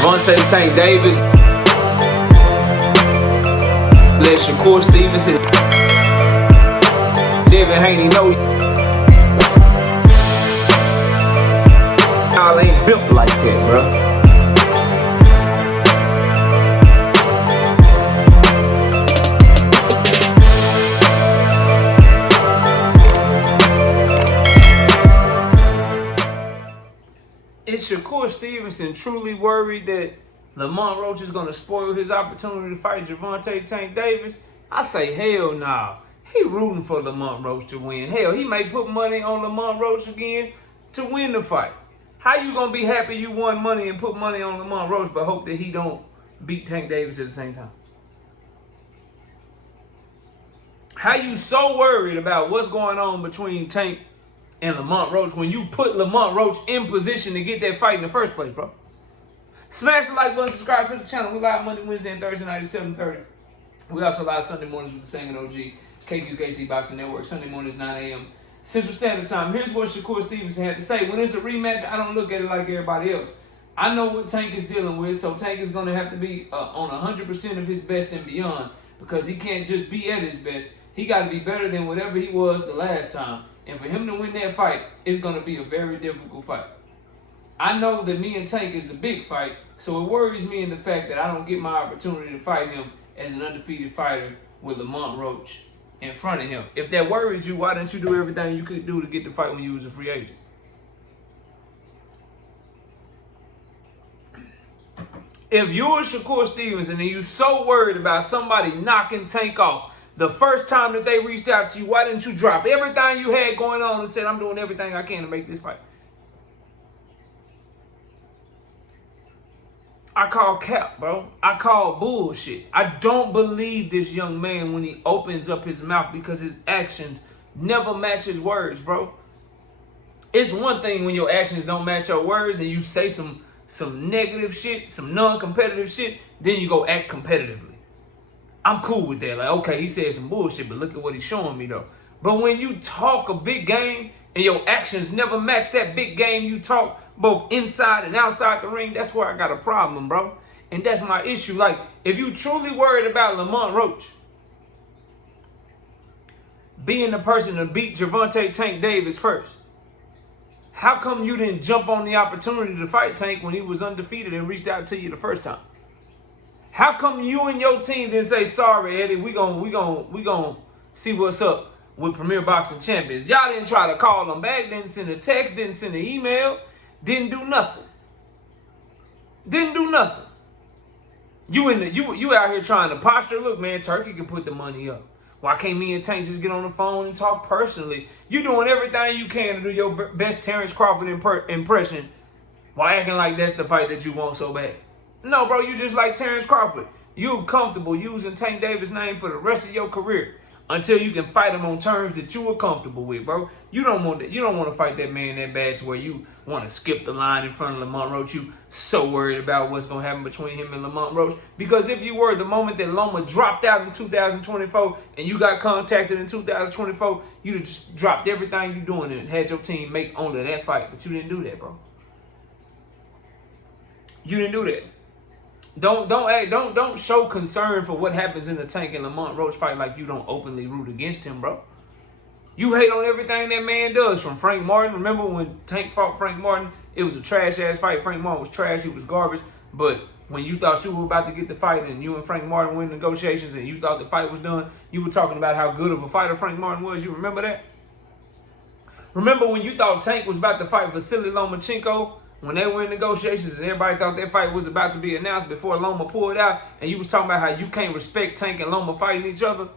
GERVONTA Tank Davis. Let Shakur StEVENSON. Devin Haney know y'all ain't built like that, bro. Is Shakur StEVENSON truly worried that Lamont Roach is going to spoil his opportunity to fight GERVONTA Tank Davis? I say hell nah. He rooting for Lamont Roach to win. Hell, he may put money on Lamont Roach again to win the fight. How you going to be happy you won money and put money on Lamont Roach but hope that he don't beat Tank Davis at the same time? How you so worried about what's going on between Tank and Lamont Roach when you put Lamont Roach in position to get that fight in the first place, bro? Smash the like button, subscribe to the channel. We live Monday, Wednesday, and Thursday night at 7:30. We also live Sunday mornings with the Singing OG, KQKC Boxing Network. Sunday mornings, 9 a.m. Central Standard Time. Here's what Shakur StEVENSON had to say. When it's a rematch, I don't look at it like everybody else. I know what Tank is dealing with, so Tank is going to have to be on 100% of his best and beyond, because he can't just be at his best. He got to be better than whatever he was the last time. And for him to win that fight, it's going to be a very difficult fight. I know that me and Tank is the big fight, so it worries me in the fact that I don't get my opportunity to fight him as an undefeated fighter with Lamont Roach in front of him. If that worries you, why didn't you do everything you could do to get the fight when you was a free agent? If you're Shakur StEVENSON and you so worried about somebody knocking Tank off the first time that they reached out to you, why didn't you drop everything you had going on and said, I'm doing everything I can to make this fight? I call cap, bro. I call bullshit. I don't believe this young man when he opens up his mouth, because his actions never match his words, bro. It's one thing when your actions don't match your words and you say some negative shit, some non-competitive shit, then you go act competitively. I'm cool with that. Like, okay, he said some bullshit, but look at what he's showing me, though. But when you talk a big game and your actions never match that big game you talk, both inside and outside the ring, that's where I got a problem, bro. And that's my issue. Like, if you truly worried about Lamont Roach being the person to beat GERVONTA Tank Davis first, how come you didn't jump on the opportunity to fight Tank when he was undefeated and reached out to you the first time? How come you and your team didn't say, sorry, Eddie, we gon' see what's up with Premier Boxing Champions? Y'all didn't try to call them back, didn't send a text, didn't send an email, didn't do nothing. Didn't do nothing. You out here trying to posture. Look, man, Turkey can put the money up. Why can't me and Tank just get on the phone and talk personally? You doing everything you can to do your best Terrence Crawford impression while acting like that's the fight that you want so bad. No, bro, you just like Terrence Crawford. You comfortable using Tank Davis' name for the rest of your career until you can fight him on terms that you are comfortable with, bro. You don't want to fight that man that bad to where you want to skip the line in front of Lamont Roach. You so worried about what's going to happen between him and Lamont Roach. Because if you were, the moment that Loma dropped out in 2024 and you got contacted in 2024, you'd have just dropped everything you're doing and had your team make only that fight. But you didn't do that, bro. You didn't do that. Don't show concern for what happens in the Tank and Lamont Roach fight like you don't openly root against him, bro. You hate on everything that man does, from Frank Martin. Remember when Tank fought Frank Martin? It was a trash-ass fight. Frank Martin was trash. He was garbage. But when you thought you were about to get the fight and you and Frank Martin were in negotiations and you thought the fight was done, you were talking about how good of a fighter Frank Martin was. You remember that? Remember when you thought Tank was about to fight Vasily Lomachenko? When they were in negotiations and everybody thought that fight was about to be announced before Loma pulled out, and you was talking about how you can't respect Tank and Loma fighting each other,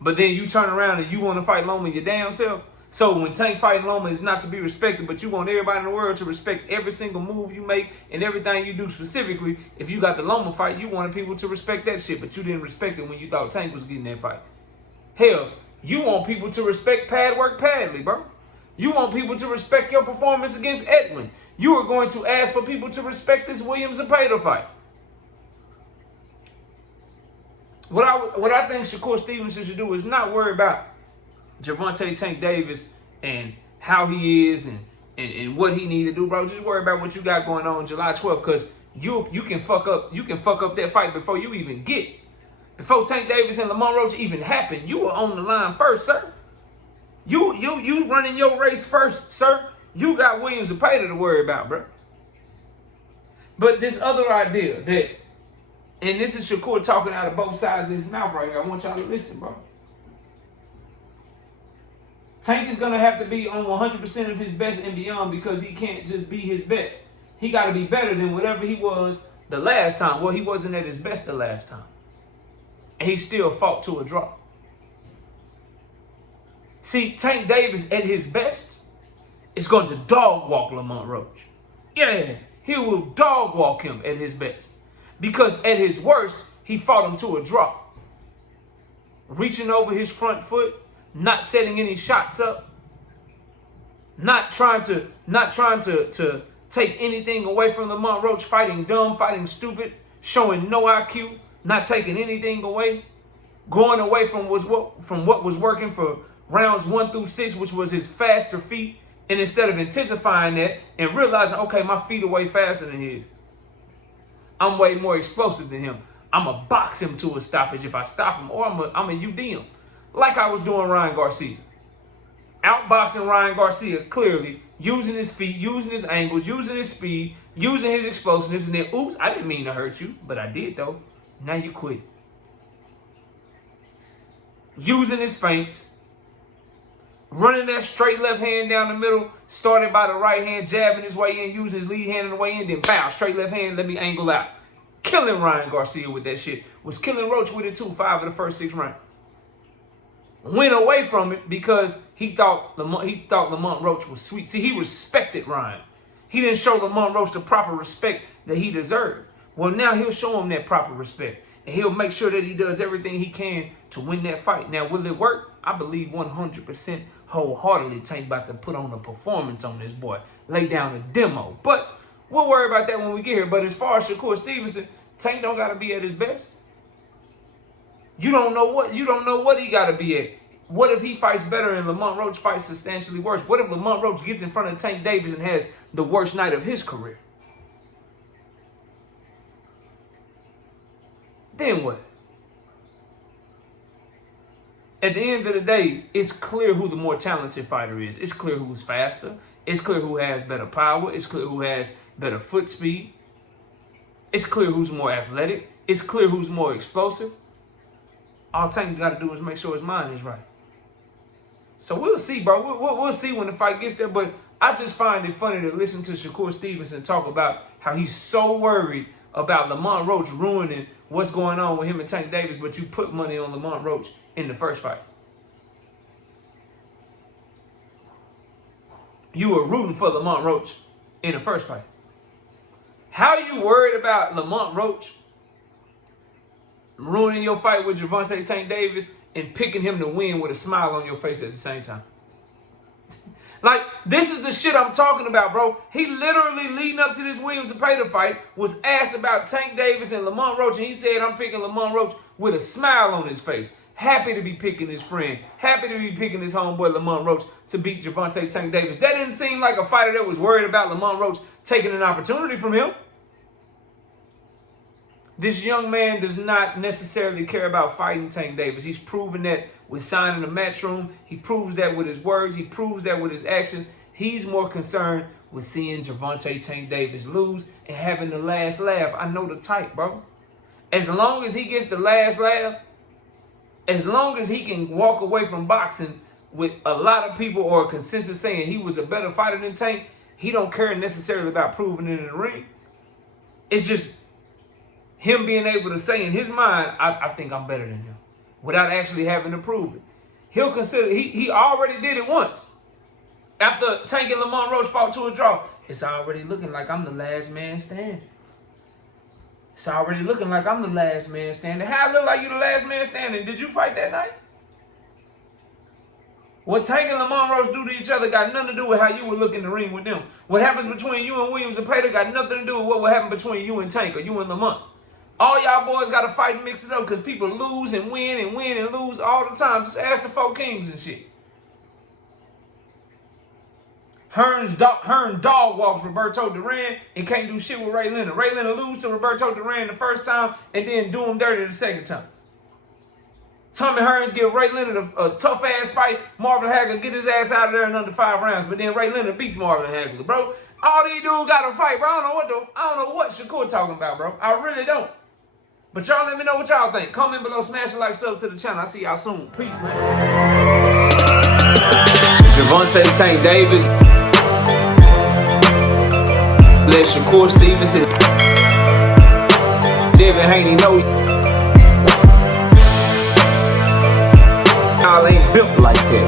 but then you turn around and you want to fight Loma your damn self. So when Tank fighting Loma is not to be respected, but you want everybody in the world to respect every single move you make and everything you do. Specifically, if you got the Loma fight, you wanted people to respect that shit, but you didn't respect it when you thought Tank was getting that fight. Hell, you want people to respect Pad Work Padley, bro. You want people to respect your performance against Edwin. You are going to ask for people to respect this Williams Zepeda fight. What I think Shakur StEVENSON should do is not worry about GERVONTA Tank Davis and how he is and what he need to do, bro. Just worry about what you got going on July 12th, because you can fuck up that fight before you even get. Before Tank Davis and Lamont Roach even happened, you were on the line first, sir. You running your race first, sir. You got Williams and Pater to worry about, bro. But this other idea that, and this is Shakur talking out of both sides of his mouth right here. I want y'all to listen, bro. Tank is going to have to be on 100% of his best and beyond, because he can't just be his best. He got to be better than whatever he was the last time. Well, he wasn't at his best the last time. And he still fought to a draw. See, Tank Davis at his best is going to dog walk Lamont Roach. Yeah, he will dog walk him at his best. Because at his worst, he fought him to a draw. Reaching over his front foot, not setting any shots up, not trying to take anything away from Lamont Roach, fighting dumb, fighting stupid, showing no IQ, not taking anything away, going away from what was working for rounds 1 through 6, which was his faster feet, and instead of intensifying that and realizing, okay, my feet are way faster than his, I'm way more explosive than him, I'm going to box him to a stoppage if I stop him, or I'm a UD him, like I was doing Ryan Garcia. Outboxing Ryan Garcia clearly, using his feet, using his angles, using his speed, using his explosiveness, and then, oops, I didn't mean to hurt you, but I did though. Now you quit. Using his feints, running that straight left hand down the middle, started by the right hand, jabbing his way in, using his lead hand on the way in, then bow, straight left hand, let me angle out. Killing Ryan Garcia with that shit. Was killing Roach with it too, 5 of the first 6 rounds. Went away from it because he thought Lamont Roach was sweet. See, he respected Ryan. He didn't show Lamont Roach the proper respect that he deserved. Well, now he'll show him that proper respect. And he'll make sure that he does everything he can to win that fight. Now, will it work? I believe 100% wholeheartedly Tank about to put on a performance on this boy. Lay down a demo. But we'll worry about that when we get here. But as far as Shakur Stevenson, Tank don't got to be at his best. You don't know what he got to be at. What if he fights better and Lamont Roach fights substantially worse? What if Lamont Roach gets in front of Tank Davis and has the worst night of his career? Then what? At the end of the day, it's clear who the more talented fighter is. It's clear who's faster. It's clear who has better power. It's clear who has better foot speed. It's clear who's more athletic. It's clear who's more explosive. All Tank got to do is make sure his mind is right. So we'll see, bro. We'll see when the fight gets there. But I just find it funny to listen to Shakur Stevenson talk about how he's so worried about Lamont Roach ruining what's going on with him and Tank Davis, but you put money on Lamont Roach in the first fight. You were rooting for Lamont Roach in the first fight. How are you worried about Lamont Roach ruining your fight with GERVONTA Tank Davis and picking him to win with a smile on your face at the same time? Like, this is the shit I'm talking about, bro. He literally, leading up to this Williams and Pater fight, was asked about Tank Davis and Lamont Roach, and he said, I'm picking Lamont Roach with a smile on his face. Happy to be picking his friend. Happy to be picking his homeboy Lamont Roach to beat GERVONTA Tank Davis. That didn't seem like a fighter that was worried about Lamont Roach taking an opportunity from him. This young man does not necessarily care about fighting Tank Davis. He's proven that with signing the Matchroom. He proves that with his words. He proves that with his actions. He's more concerned with seeing GERVONTA Tank Davis lose and having the last laugh. I know the type, bro. As long as he gets the last laugh, as long as he can walk away from boxing with a lot of people or a consensus saying he was a better fighter than Tank, he don't care necessarily about proving it in the ring. It's just him being able to say in his mind, I think I'm better than him, without actually having to prove it. He'll consider, he already did it once. After Tank and Lamont Roach fought to a draw, it's already looking like I'm the last man standing. It's already looking like I'm the last man standing. How it look like you the last man standing? Did you fight that night? What Tank and Lamont Roach do to each other got nothing to do with how you would look in the ring with them. What happens between you and Williams and Pater got nothing to do with what would happen between you and Tank or you and Lamont. All y'all boys got to fight and mix it up because people lose and win and lose all the time. Just ask the 4 Kings and shit. Hearn dog walks Roberto Duran and can't do shit with Ray Leonard. Ray Leonard lose to Roberto Duran the first time and then do him dirty the second time. Tommy Hearns give Ray Leonard a tough-ass fight. Marvin Hagler get his ass out of there in under 5 rounds. But then Ray Leonard beats Marvin Hagler, bro. All these dudes got to fight, bro. I don't know what Shakur talking about, bro. I really don't. But y'all let me know what y'all think. Comment below, smash a like, sub to the channel. I'll see y'all soon. Peace, man. GERVONTA, Tank Davis. Let Shakur, StEVENSON. Devin Haney know y'all ain't built like that.